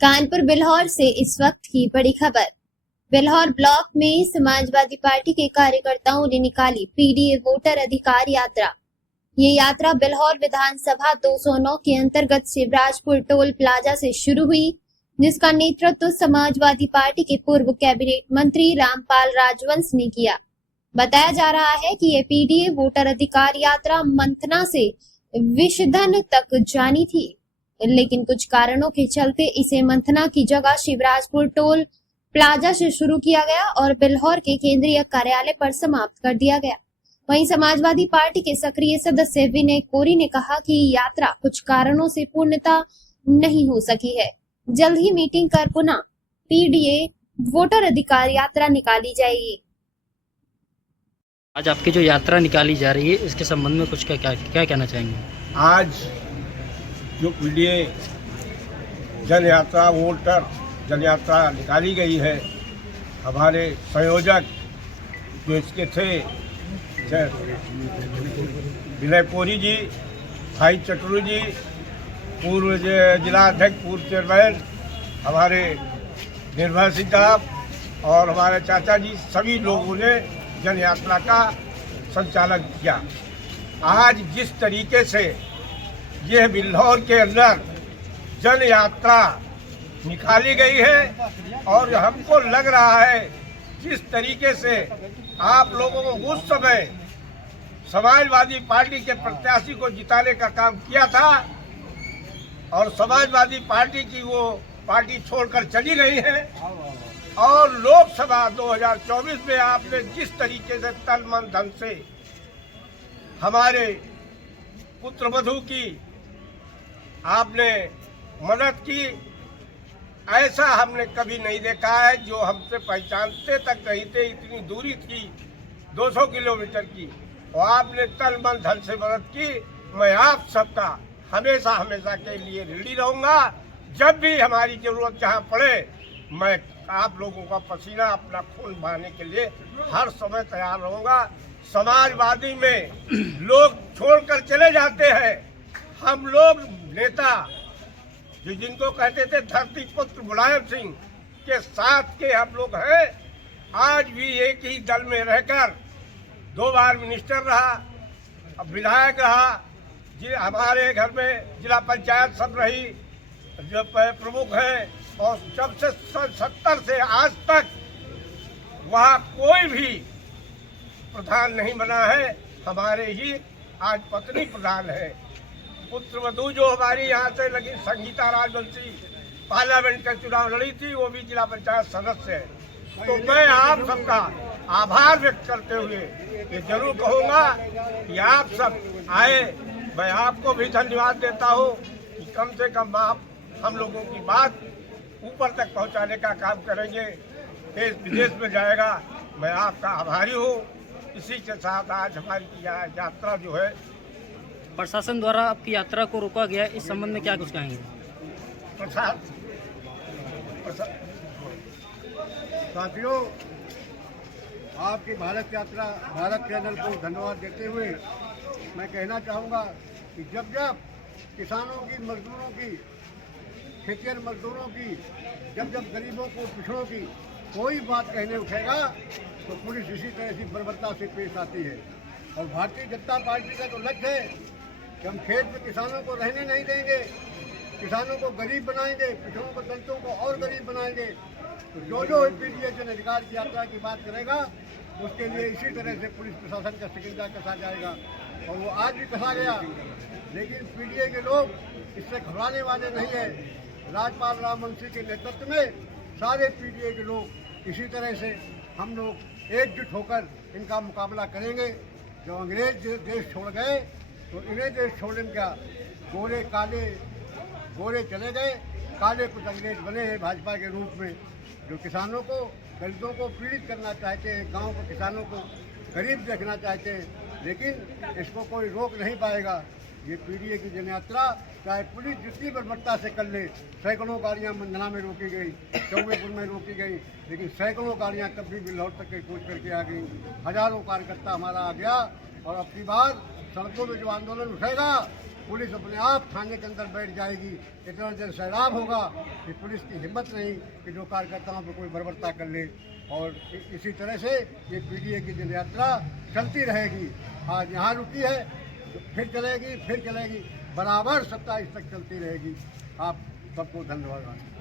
कानपुर बिल्हौर से इस वक्त की बड़ी खबर। बिल्हौर ब्लॉक में समाजवादी पार्टी के कार्यकर्ताओं ने निकाली पीडीए वोटर अधिकार यात्रा। ये यात्रा बिल्हौर विधानसभा 209 के अंतर्गत शिवराजपुर टोल प्लाजा से शुरू हुई, जिसका नेतृत्व समाजवादी पार्टी के पूर्व कैबिनेट मंत्री रामपाल राजवंश ने किया। बताया जा रहा है कि ये पीडीए वोटर अधिकार यात्रा मंथना से विषधन तक जानी थी, लेकिन कुछ कारणों के चलते इसे मंथना की जगह शिवराजपुर टोल प्लाजा से शुरू किया गया और बिल्हौर के केंद्रीय कार्यालय पर समाप्त कर दिया गया। वहीं समाजवादी पार्टी के सक्रिय सदस्य विनय कोरी ने कहा कि यात्रा कुछ कारणों से पूर्णता नहीं हो सकी है। जल्द ही मीटिंग कर पुनः पीडीए वोटर अधिकार यात्रा निकाली जाएगी। आज आपकी जो यात्रा निकाली जा रही है, इसके संबंध में कुछ क्या कहना चाहेंगे? आज जो पीडीए जन यात्रा वोटर जन यात्रा निकाली गई है, हमारे संयोजक जो इसके थे विनय कोरी जी, भाई चटरू जी, पूर्व जिला अध्यक्ष, पूर्व चेयरमैन हमारे निर्भय सिंह साहब और हमारे चाचा जी, सभी लोगों ने जन यात्रा का संचालन किया। आज जिस तरीके से यह बिल्हौर के अंदर जन यात्रा निकाली गई है और हमको लग रहा है जिस तरीके से आप लोगों को उस समय समाजवादी पार्टी के प्रत्याशी को जिताने का काम किया था और समाजवादी पार्टी की वो पार्टी छोड़कर चली गई है और लोकसभा 2024 में आपने जिस तरीके से तन मन धन से हमारे पुत्रवधू की आपने मदद की, ऐसा हमने कभी नहीं देखा है। जो हमसे पहचानते तक नहीं थे, इतनी दूरी थी 200 किलोमीटर की, और आपने तन मन धन से मदद की। मैं आप सबका हमेशा हमेशा के लिए ऋणी रहूंगा। जब भी हमारी जरूरत जहाँ पड़े, मैं आप लोगों का पसीना, अपना खून बहाने के लिए हर समय तैयार रहूंगा। समाजवादी में लोग छोड़कर चले जाते हैं, हम लोग नेता जो जिनको कहते थे धरती पुत्र मुलायम सिंह के साथ के हम लोग हैं। आज भी एक ही दल में रहकर 2 बार मिनिस्टर रहा, अब विधायक रहा, हमारे घर में जिला पंचायत सब रही, जो प्रमुख हैं, और जब से 70 से आज तक वहाँ कोई भी प्रधान नहीं बना है। हमारे ही आज पत्नी प्रधान है। पुत्रवधू जो हमारी यहाँ से लगी संगीता राजवंशी पार्लियामेंट का चुनाव लड़ी थी, वो भी जिला पंचायत सदस्य है। तो मैं आप सबका आभार व्यक्त करते हुए ये जरूर कहूँगा कि आप सब आए। मैं आपको भी धन्यवाद देता हूँ कि कम से कम आप हम लोगों की बात ऊपर तक पहुँचाने का काम करेंगे, देश विदेश में जाएगा। मैं आपका आभारी हूँ। इसी के साथ आज हमारी यात्रा जो है, प्रशासन द्वारा आपकी यात्रा को रोका गया, इस संबंध में क्या कुछ कहेंगे? साथियों, आपकी भारत यात्रा भारत चैनल को धन्यवाद देते हुए मैं कहना चाहूँगा कि जब जब किसानों की, मजदूरों की, खेतिहर मजदूरों की, जब जब गरीबों को, पिछड़ों की कोई बात कहने उठेगा तो पुलिस इसी तरह से बर्बरता से पेश आती है। और भारतीय जनता पार्टी का तो लक्ष्य है कि हम खेत में किसानों को रहने नहीं देंगे, किसानों को गरीब बनाएंगे, पिछड़ों को, दलितों को और गरीब बनाएंगे। तो जो पीडीए जन अधिकार की यात्रा की बात करेगा, उसके लिए इसी तरह से पुलिस प्रशासन का शिकंजा कसा जाएगा। और वो आज भी कसा गया, लेकिन पीडीए के लोग इससे घबराने वाले नहीं है। राजपाल राजवंशी के नेतृत्व में सारे पीडीए के लोग इसी तरह से हम लोग एकजुट होकर इनका मुकाबला करेंगे। जो अंग्रेज देश छोड़ गए तो इन्हें देश छोड़ने में क्या, गोरे चले गए, काले कुछ अंग्रेज बने हैं भाजपा के रूप में, जो किसानों को, दलितों को पीड़ित करना चाहते हैं, गांव के किसानों को गरीब देखना चाहते हैं। लेकिन इसको कोई रोक नहीं पाएगा। ये पीडीए की जन यात्रा चाहे पुलिस जितनी बर्बरता से कर ले, सैकड़ों गाड़ियाँ मंधना में रोकी गई, चौबेपुर में रोकी गई, लेकिन सैकड़ों गाड़ियाँ तब भी बिल्हौर तक के कूच करके आ गई। हजारों कार्यकर्ता हमारा आ गया और अब की बार सड़कों में जो आंदोलन उठेगा पुलिस अपने आप थाने के अंदर बैठ जाएगी। इतना जन सैलाब होगा कि पुलिस की हिम्मत नहीं कि जो कार्यकर्ताओं पर कोई बर्बरता कर ले। और इसी तरह से ये पीडीए की जन यात्रा चलती रहेगी। आज यहाँ रुकी है, फिर चलेगी, बराबर 27 तक चलती रहेगी। आप सबको धन्यवाद।